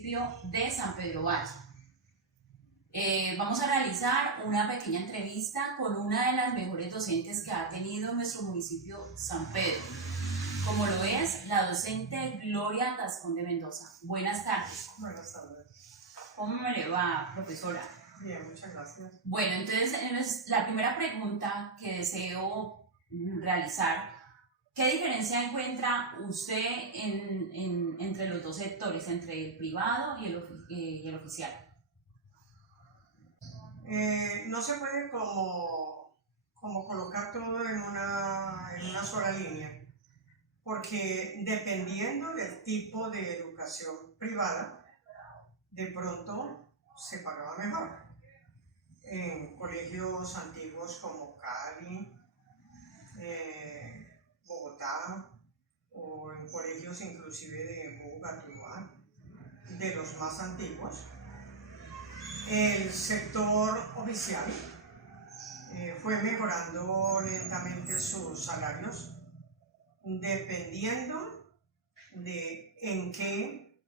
municipio de San Pedro Valle. Vamos a realizar una pequeña entrevista con una de las mejores docentes que ha tenido nuestro municipio San Pedro, como lo es la docente Gloria Tascón de Mendoza. Buenas tardes. Buenas tardes. ¿Cómo me le va, profesora? Bien, muchas gracias. Bueno, entonces la primera pregunta que deseo realizar: ¿qué diferencia encuentra usted entre los dos sectores, entre el privado y el oficial? No se puede como colocar todo en una sola línea, porque dependiendo del tipo de educación privada, de pronto se pagaba mejor. En colegios antiguos como Cali, Bogotá, o en colegios inclusive de Buga, de los más antiguos, el sector oficial fue mejorando lentamente sus salarios dependiendo de en qué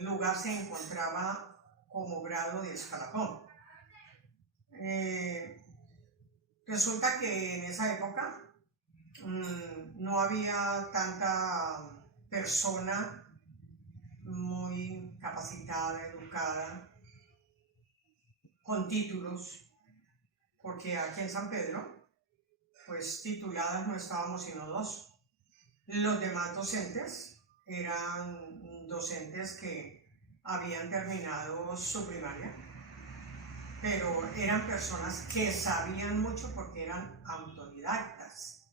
lugar se encontraba como grado de escalafón. Resulta que en esa época no había tanta persona muy capacitada, educada, con títulos, porque aquí en San Pedro, pues tituladas no estábamos sino dos. Los demás docentes eran docentes que habían terminado su primaria, pero eran personas que sabían mucho porque eran autodidactas.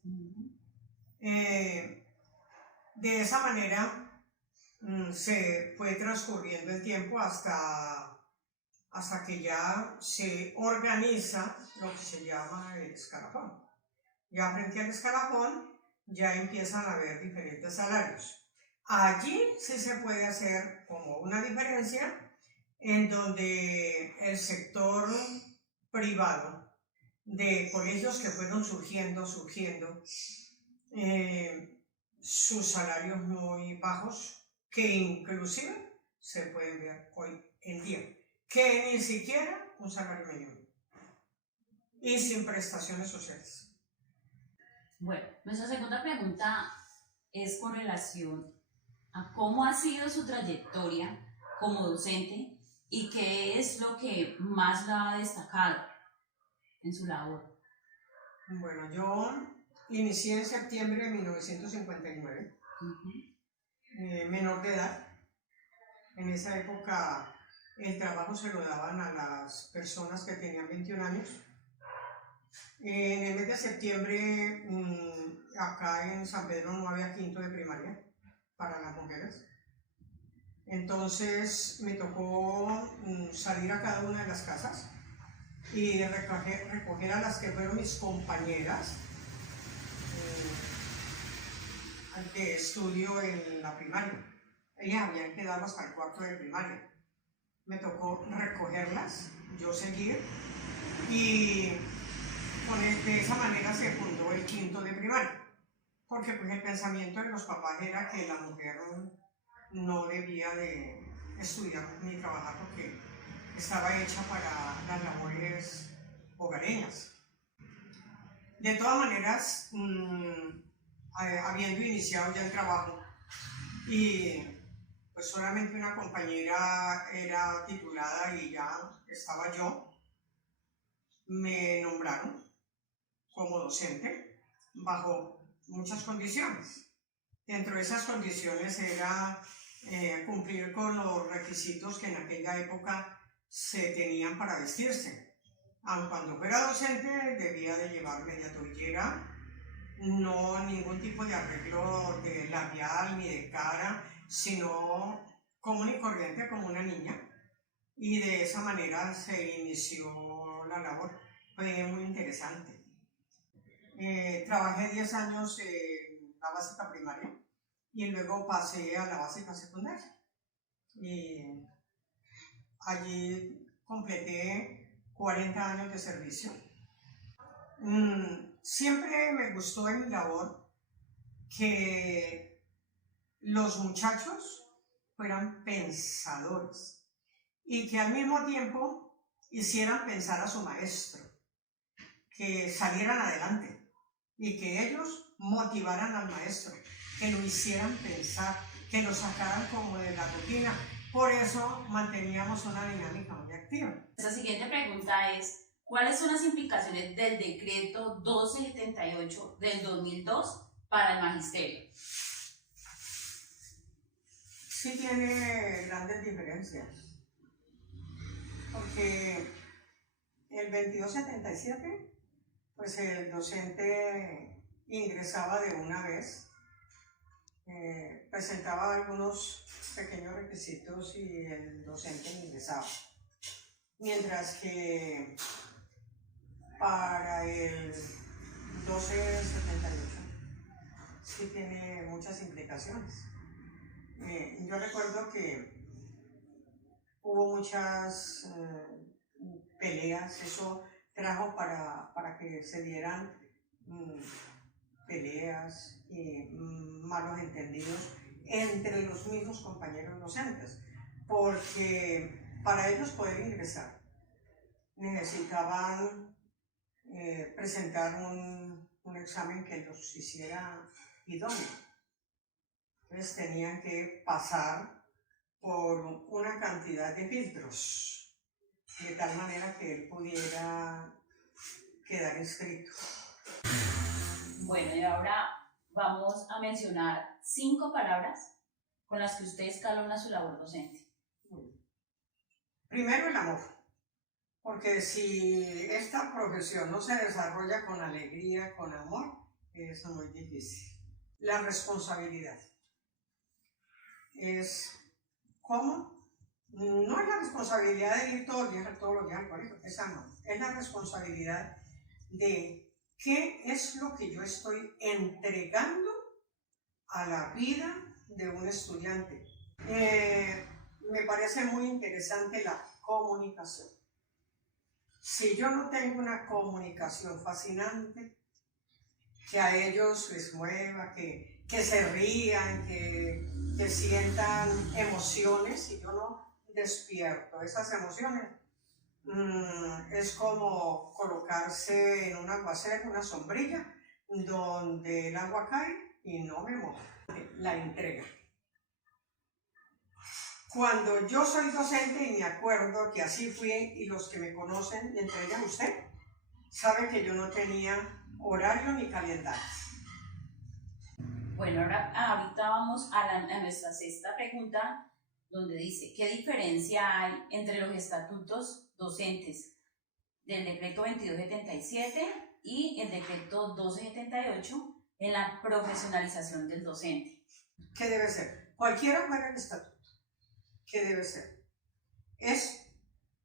De esa manera se fue transcurriendo el tiempo hasta que ya se organiza lo que se llama el escalafón. Ya frente al escalafón ya empiezan a haber diferentes salarios. Allí sí se puede hacer como una diferencia en donde el sector privado de colegios que fueron surgiendo, sus salarios muy bajos, que inclusive se pueden ver hoy en día, que ni siquiera un salario mínimo y sin prestaciones sociales. Bueno, nuestra segunda pregunta es con relación a cómo ha sido su trayectoria como docente y qué es lo que más la ha destacado en su labor. Bueno, yo inicié en septiembre de 1959, menor de edad. En esa época el trabajo se lo daban a las personas que tenían 21 años. En el mes de septiembre, acá en San Pedro no había quinto de primaria para las mujeres. Entonces me tocó salir a cada una de las casas y recoger a las que fueron mis compañeras de estudio en la primaria. Ellas habían quedado hasta el cuarto de primaria. Me tocó recogerlas, yo seguir, y de esa manera se fundó el quinto de primaria, porque pues el pensamiento de los papás era que la mujer no debía de estudiar ni trabajar porque estaba hecha para las labores hogareñas. De todas maneras, habiendo iniciado ya el trabajo y pues solamente una compañera era titulada y ya estaba yo, me nombraron como docente bajo muchas condiciones. Dentro de esas condiciones era cumplir con los requisitos que en aquella época se tenían para vestirse. Aun cuando fuera docente debía de llevar media tobillera, no ningún tipo de arreglo de labial ni de cara, sino común y corriente como una niña. Y de esa manera se inició la labor. Fue muy interesante. Trabajé 10 años en la básica primaria y luego pasé a la básica secundaria. Y allí completé 40 años de servicio. Siempre me gustó en mi labor que los muchachos fueran pensadores y que al mismo tiempo hicieran pensar a su maestro, que salieran adelante y que ellos motivaran al maestro, que lo hicieran pensar, que lo sacaran como de la rutina. Por eso manteníamos una dinámica muy activa. Esa siguiente pregunta es, ¿cuáles son las implicaciones del decreto 1278 del 2002 para el magisterio? Sí tiene grandes diferencias, porque el 2277, pues el docente ingresaba de una vez, presentaba algunos pequeños requisitos y el docente ingresaba. Mientras que para el 1278 sí tiene muchas implicaciones. Yo recuerdo que hubo muchas peleas, eso trajo para que se dieran peleas y malos entendidos entre los mismos compañeros docentes, porque para ellos poder ingresar necesitaban presentar un examen que los hiciera idóneo. Entonces tenían que pasar por una cantidad de filtros, de tal manera que él pudiera quedar inscrito. Bueno, y ahora vamos a mencionar 5 palabras con las que usted escalona su labor docente. Primero, el amor, porque si esta profesión no se desarrolla con alegría, con amor, es muy difícil. La responsabilidad. Es ¿cómo? No es la responsabilidad de ir todos los días al colegio, esa no. Es la responsabilidad de qué es lo que yo estoy entregando a la vida de un estudiante. Me parece muy interesante la comunicación. Si yo no tengo una comunicación fascinante, que a ellos les mueva, que se rían, que sientan emociones, y yo no despierto esas emociones, es como colocarse en un aguacero, una sombrilla, donde el agua cae y no me moja. La entrega. Cuando yo soy docente, y me acuerdo que así fui, y los que me conocen, y entre ellas usted, sabe que yo no tenía horario ni calendario. Bueno, ahorita vamos a nuestra 6ª pregunta, donde dice, ¿qué diferencia hay entre los estatutos docentes del decreto 2277 y el decreto 1278 en la profesionalización del docente? ¿Qué debe ser? Cualquiera fuera el estatuto. ¿Qué debe ser? Es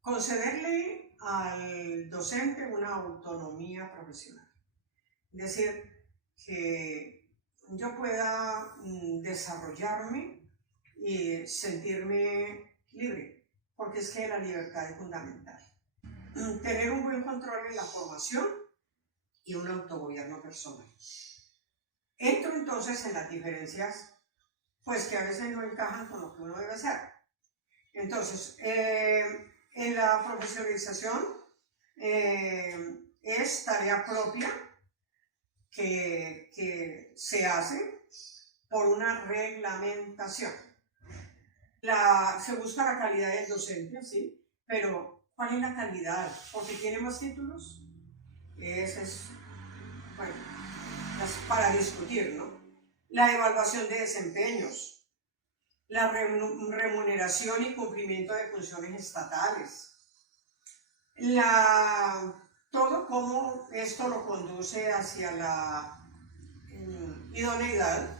concederle al docente una autonomía profesional. Es decir, que yo pueda desarrollarme y sentirme libre, porque es que la libertad es fundamental. Tener un buen control en la formación y un autogobierno personal. Entro entonces en las diferencias, pues que a veces no encajan con lo que uno debe ser. Entonces, en la profesionalización es tarea propia que se hace por una reglamentación. Se busca la calidad del docente, sí, pero ¿cuál es la calidad? ¿Porque tiene más títulos? Ese es, bueno, es para discutir, ¿no? La evaluación de desempeños, la remuneración y cumplimiento de funciones estatales, todo cómo esto lo conduce hacia la idoneidad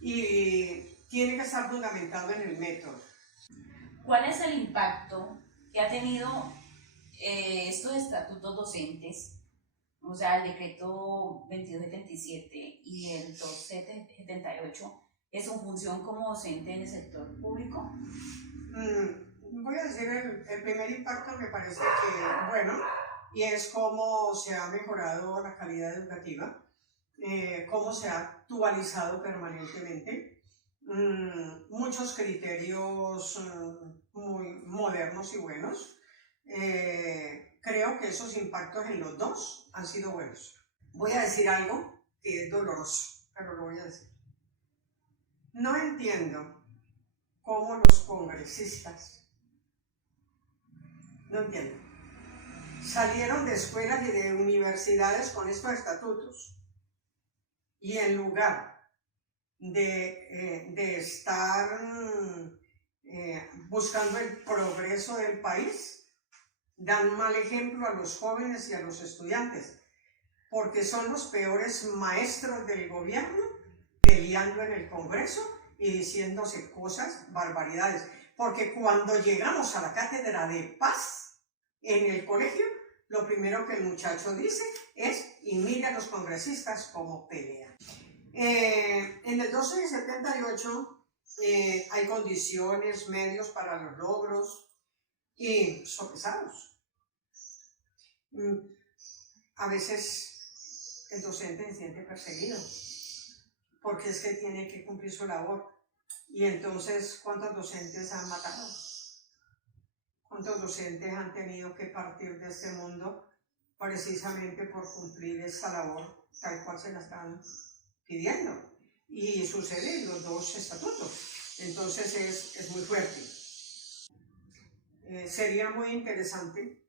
y tiene que estar fundamentado en el método. ¿Cuál es el impacto que ha tenido estos estatutos docentes, o sea, el decreto 2277 y el 1278, en su función como docente en el sector público? Voy a decir, el primer impacto me parece que, bueno, y es cómo se ha mejorado la calidad educativa, cómo se ha actualizado permanentemente. muchos criterios muy modernos y buenos. Creo que esos impactos en los dos han sido buenos. Voy a decir algo que es doloroso, pero lo voy a decir. No entiendo cómo los congresistas, no entiendo, salieron de escuelas y de universidades con estos estatutos y en lugar de estar buscando el progreso del país, dan mal ejemplo a los jóvenes y a los estudiantes, porque son los peores maestros del gobierno peleando en el Congreso y diciéndose cosas, barbaridades. Porque cuando llegamos a la cátedra de paz en el colegio, lo primero que el muchacho dice es: y mira a los congresistas cómo pelean. En el 1278 hay condiciones, medios para los logros y son pesados. A veces el docente se siente perseguido porque es que tiene que cumplir su labor. Y entonces, ¿cuántos docentes han matado? ¿Cuántos docentes han tenido que partir de este mundo precisamente por cumplir esa labor tal cual se la están pidiendo? Y sucede en los dos estatutos. Entonces es muy fuerte. Sería muy interesante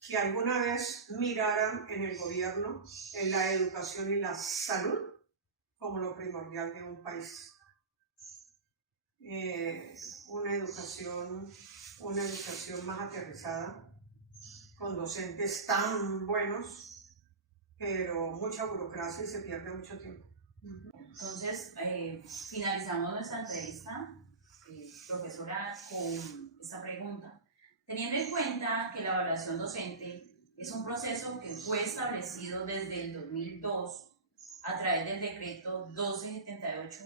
que alguna vez miraran en el gobierno en la educación y la salud como lo primordial de un país. Una educación más aterrizada, con docentes tan buenos, pero mucha burocracia y se pierde mucho tiempo. Entonces, finalizamos nuestra entrevista, profesora, con esta pregunta. Teniendo en cuenta que la evaluación docente es un proceso que fue establecido desde el 2002 a través del decreto 1278,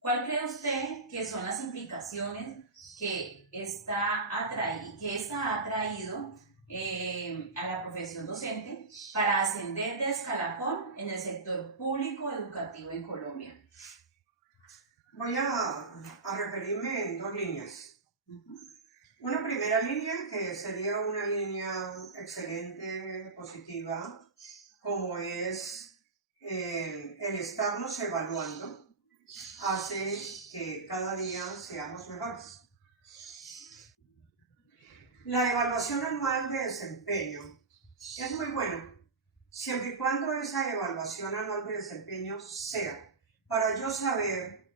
¿cuál cree usted que son las implicaciones que esta ha traído a la profesión docente para ascender de escalafón en el sector público educativo en Colombia? Voy a referirme en dos líneas. Una primera línea, que sería una línea excelente, positiva, como es el estarnos evaluando, hace que cada día seamos mejores. La evaluación anual de desempeño es muy buena, siempre y cuando esa evaluación anual de desempeño sea para yo saber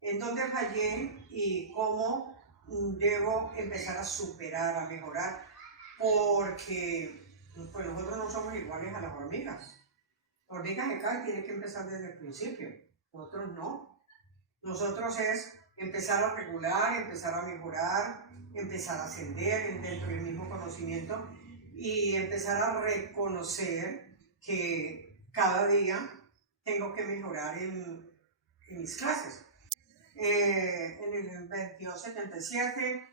en dónde fallé y cómo debo empezar a superar, a mejorar, porque pues nosotros no somos iguales a las hormigas. Hormigas que caen tienen que empezar desde el principio, nosotros no. Nosotros es empezar a regular, empezar a mejorar, empezar a ascender dentro del mismo conocimiento y empezar a reconocer que cada día tengo que mejorar en mis clases. En el 2277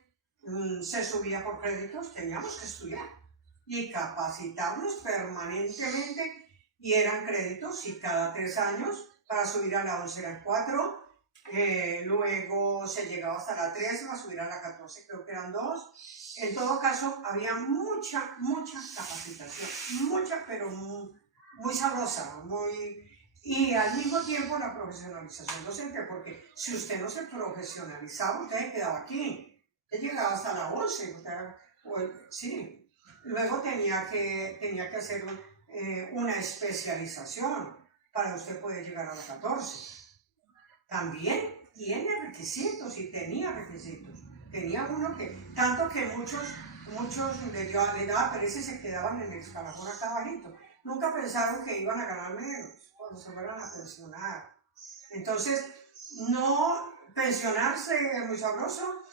se subía por créditos, teníamos que estudiar y capacitarnos permanentemente y eran créditos y cada 3 años para subir a la 11 eran 4, luego se llegaba hasta la 13, para subir a la 14 creo que eran 2. En todo caso había mucha capacitación, mucha pero muy sabrosa, y al mismo tiempo la profesionalización docente, porque si usted no se profesionalizaba, usted se quedaba aquí, usted llegaba hasta la 11, sí. Luego tenía que hacer una especialización para usted poder llegar a la 14. También tiene requisitos y tenía requisitos. Tenía uno que, tanto que muchos le daba pereza y se quedaban en el escalafón acá abajito. Nunca pensaron que iban a ganar menos cuando se fueran a pensionar. Entonces, no pensionarse es muy sabroso,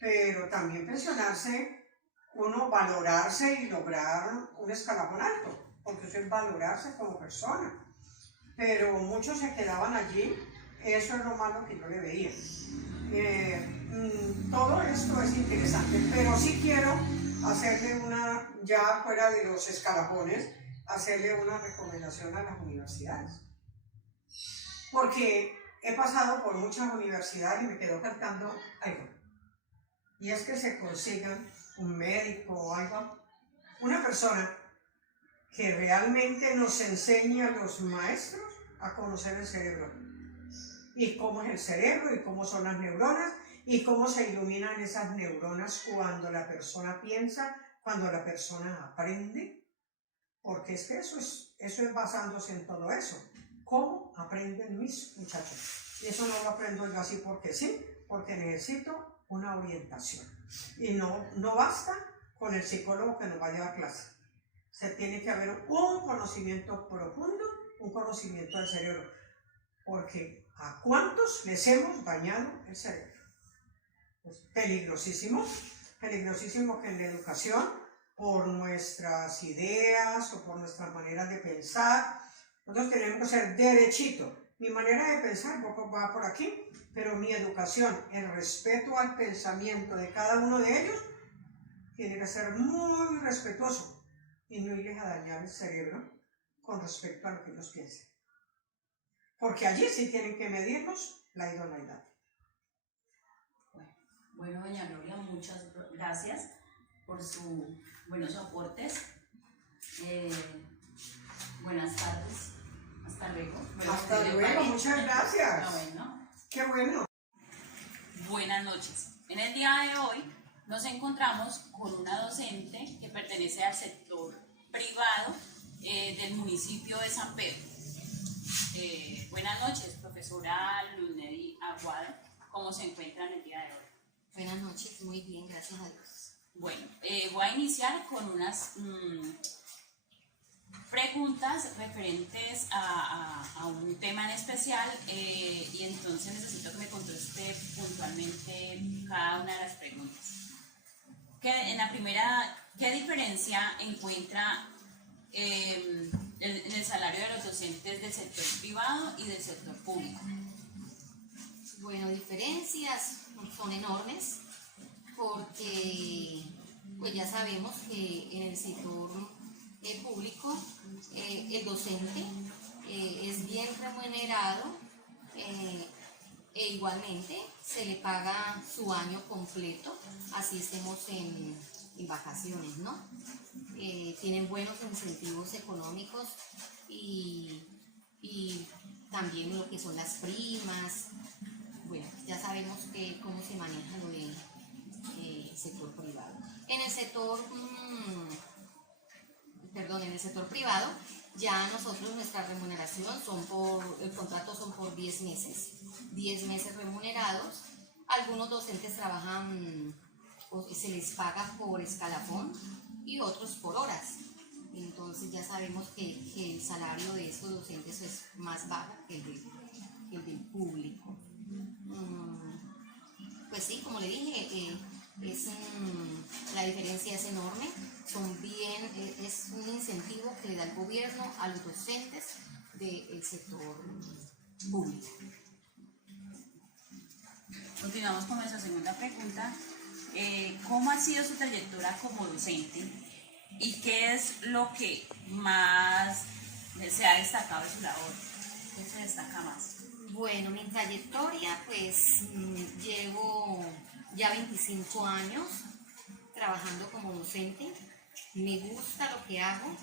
pero también pensionarse, uno valorarse y lograr un escalafón alto, porque eso es valorarse como persona. Pero muchos se quedaban allí, eso es lo malo que yo le veía. Todo esto es interesante, pero sí quiero hacerle ya fuera de los escalafones, hacerle una recomendación a las universidades. Porque he pasado por muchas universidades y me quedó faltando algo. Y es que se consigan un médico o algo, una persona que realmente nos enseñe a los maestros a conocer el cerebro. Y cómo es el cerebro, y cómo son las neuronas, y cómo se iluminan esas neuronas cuando la persona piensa, cuando la persona aprende. Porque es que eso es basándose en todo eso. ¿Cómo aprenden mis muchachos? Y eso no lo aprendo yo así porque sí, porque necesito una orientación. Y no basta con el psicólogo que nos va a llevar clase. Se tiene que haber un conocimiento profundo, un conocimiento del cerebro. Porque ¿a cuántos les hemos dañado el cerebro? Es peligrosísimo, peligrosísimo que en la educación, por nuestras ideas o por nuestras maneras de pensar, nosotros tenemos que ser derechito. Mi manera de pensar va por aquí, pero mi educación, el respeto al pensamiento de cada uno de ellos, tiene que ser muy respetuoso y no irles a dañar el cerebro con respecto a lo que ellos piensen. Porque allí sí tienen que medirnos la idoneidad. Bueno, doña Gloria, muchas gracias por sus buenos aportes. Buenas tardes. Hasta luego. Bueno, hasta luego, muchas gracias. Bueno. Qué bueno. Buenas noches. En el día de hoy nos encontramos con una docente que pertenece al sector privado del municipio de San Pedro. Buenas noches, profesora Luznery Aguado. ¿Cómo se encuentra en el día de hoy? Buenas noches, muy bien, gracias a Dios. Bueno, voy a iniciar con unas preguntas referentes a un tema en especial y entonces necesito que me conteste puntualmente cada una de las preguntas. En la primera, ¿qué diferencia encuentra en el salario de los docentes del sector privado y del sector público? Bueno, diferencias son enormes porque pues ya sabemos que en el sector público el docente es bien remunerado e igualmente se le paga su año completo, así estemos en vacaciones, ¿no? Tienen buenos incentivos económicos y también lo que son las primas. Bueno, ya sabemos cómo se maneja lo del sector privado. En el sector privado, ya nosotros nuestra remuneración el contrato son por 10 meses remunerados. Algunos docentes trabajan, se les paga por escalafón y otros por horas. Entonces ya sabemos que el salario de estos docentes es más bajo que el del público. Pues sí, como le dije, la diferencia es enorme. Es un incentivo que le da el gobierno a los docentes del sector público. Continuamos con nuestra segunda pregunta. ¿Cómo ha sido su trayectoria como docente y qué es lo que más se ha destacado de su labor? ¿Qué se destaca más? Bueno, mi trayectoria, pues llevo ya 25 años trabajando como docente. Me gusta lo que hago.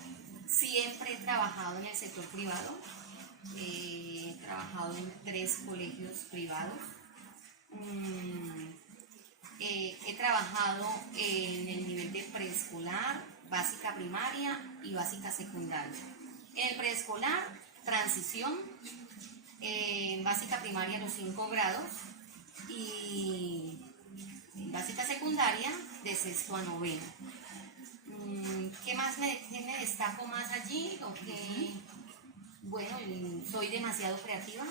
Siempre he trabajado en el sector privado. He trabajado en 3 colegios privados. He trabajado en el nivel de preescolar, básica primaria y básica secundaria. En el preescolar, transición. En básica primaria los 5 grados y en básica secundaria de 6º a 9º. ¿Qué me destaco más allí? Bueno, soy demasiado creativa,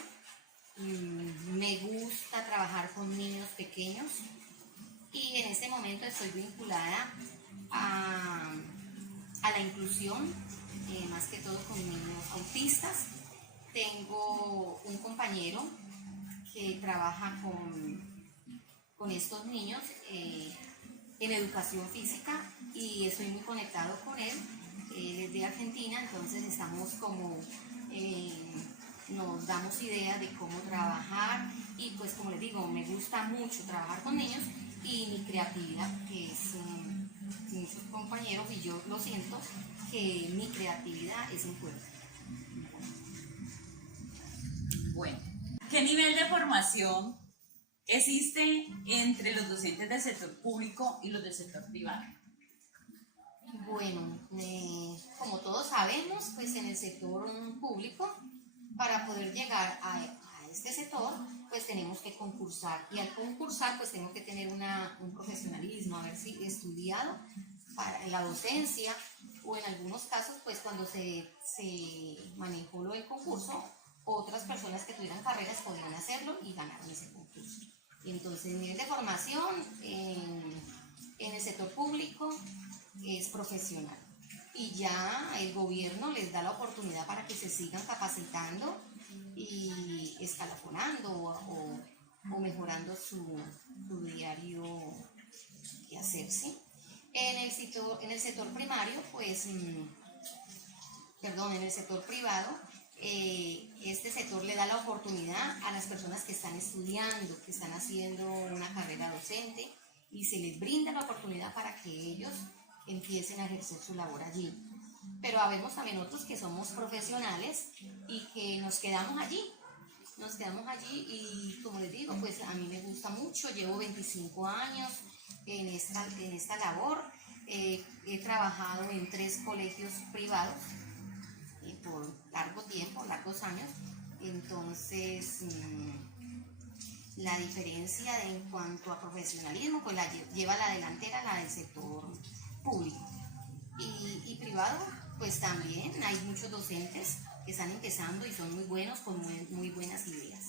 me gusta trabajar con niños pequeños y en este momento estoy vinculada a la inclusión, más que todo con niños autistas. Tengo un compañero que trabaja con estos niños en educación física y estoy muy conectado con él. Él es de Argentina, entonces estamos como nos damos idea de cómo trabajar y pues como les digo, me gusta mucho trabajar con niños y mi creatividad, que es muchos compañeros y yo lo siento, que mi creatividad es un juego. Bueno, ¿qué nivel de formación existe entre los docentes del sector público y los del sector privado? Bueno, como todos sabemos, pues en el sector público, para poder llegar a este sector, pues tenemos que concursar. Y al concursar, pues tenemos que tener un profesionalismo, haber estudiado para la docencia, o en algunos casos, pues cuando se manejó lo del concurso, otras personas que tuvieran carreras podían hacerlo y ganaron ese concurso. Entonces, el nivel de formación en el sector público es profesional y ya el gobierno les da la oportunidad para que se sigan capacitando y escalafonando o mejorando su diario quehacer, ¿sí? En el sector primario, pues, en el sector privado, este sector le da la oportunidad a las personas que están estudiando, que están haciendo una carrera docente, y se les brinda la oportunidad para que ellos empiecen a ejercer su labor allí. Pero habemos también otros que somos profesionales y que nos quedamos allí y como les digo, pues a mí me gusta mucho, llevo 25 años en esta labor, he trabajado en 3 colegios privados por largo tiempo, largos años, entonces la diferencia en cuanto a profesionalismo pues lleva a la delantera la del sector público y privado, pues también hay muchos docentes que están empezando y son muy buenos con muy buenas ideas.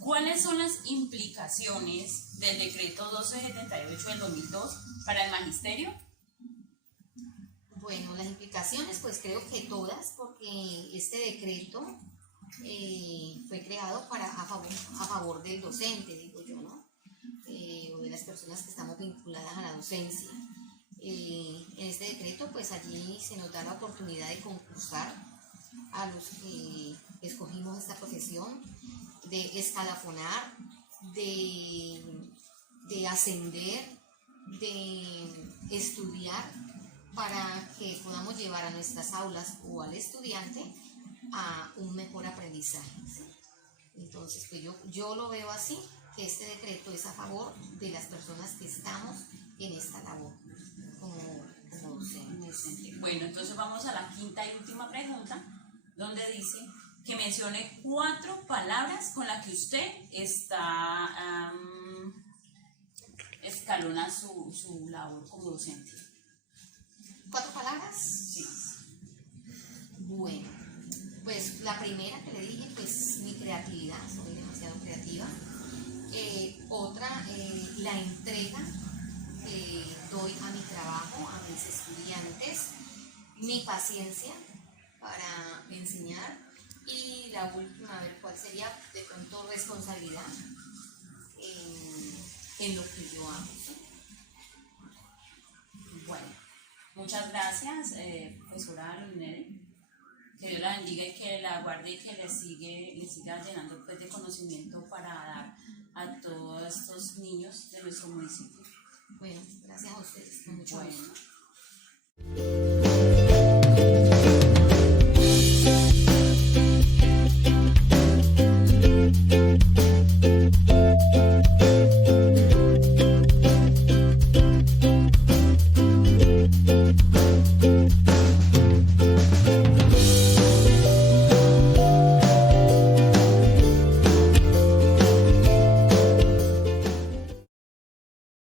¿Cuáles son las implicaciones del decreto 1278 del 2002 para el magisterio? Bueno, las implicaciones pues creo que todas, porque este decreto fue creado a favor del docente, digo yo, ¿no? O de las personas que estamos vinculadas a la docencia. En este decreto pues allí se nos da la oportunidad de concursar a los que escogimos esta profesión, de escalafonar, de ascender, de estudiar para que podamos llevar a nuestras aulas o al estudiante a un mejor aprendizaje, ¿sí? Entonces pues yo lo veo así, que este decreto es a favor de las personas que estamos en esta labor como docentes. Bueno, entonces vamos a la quinta y última pregunta, donde dice que mencione 4 palabras con las que usted escalona su labor como docente. 4 palabras. Sí. Bueno, pues la primera que le dije, pues mi creatividad, soy demasiado creativa. Otra, la entrega que doy a mi trabajo, a mis estudiantes, mi paciencia para enseñar, y la última, a ver cuál sería, de pronto responsabilidad en lo que yo hago, ¿sí? Bueno, muchas gracias, profesora Lunere. Que Dios la bendiga y que la guarde y que le siga llenando pues, de conocimiento para dar a todos estos niños de nuestro municipio. Bueno, gracias a ustedes, con mucho Bueno. gusto.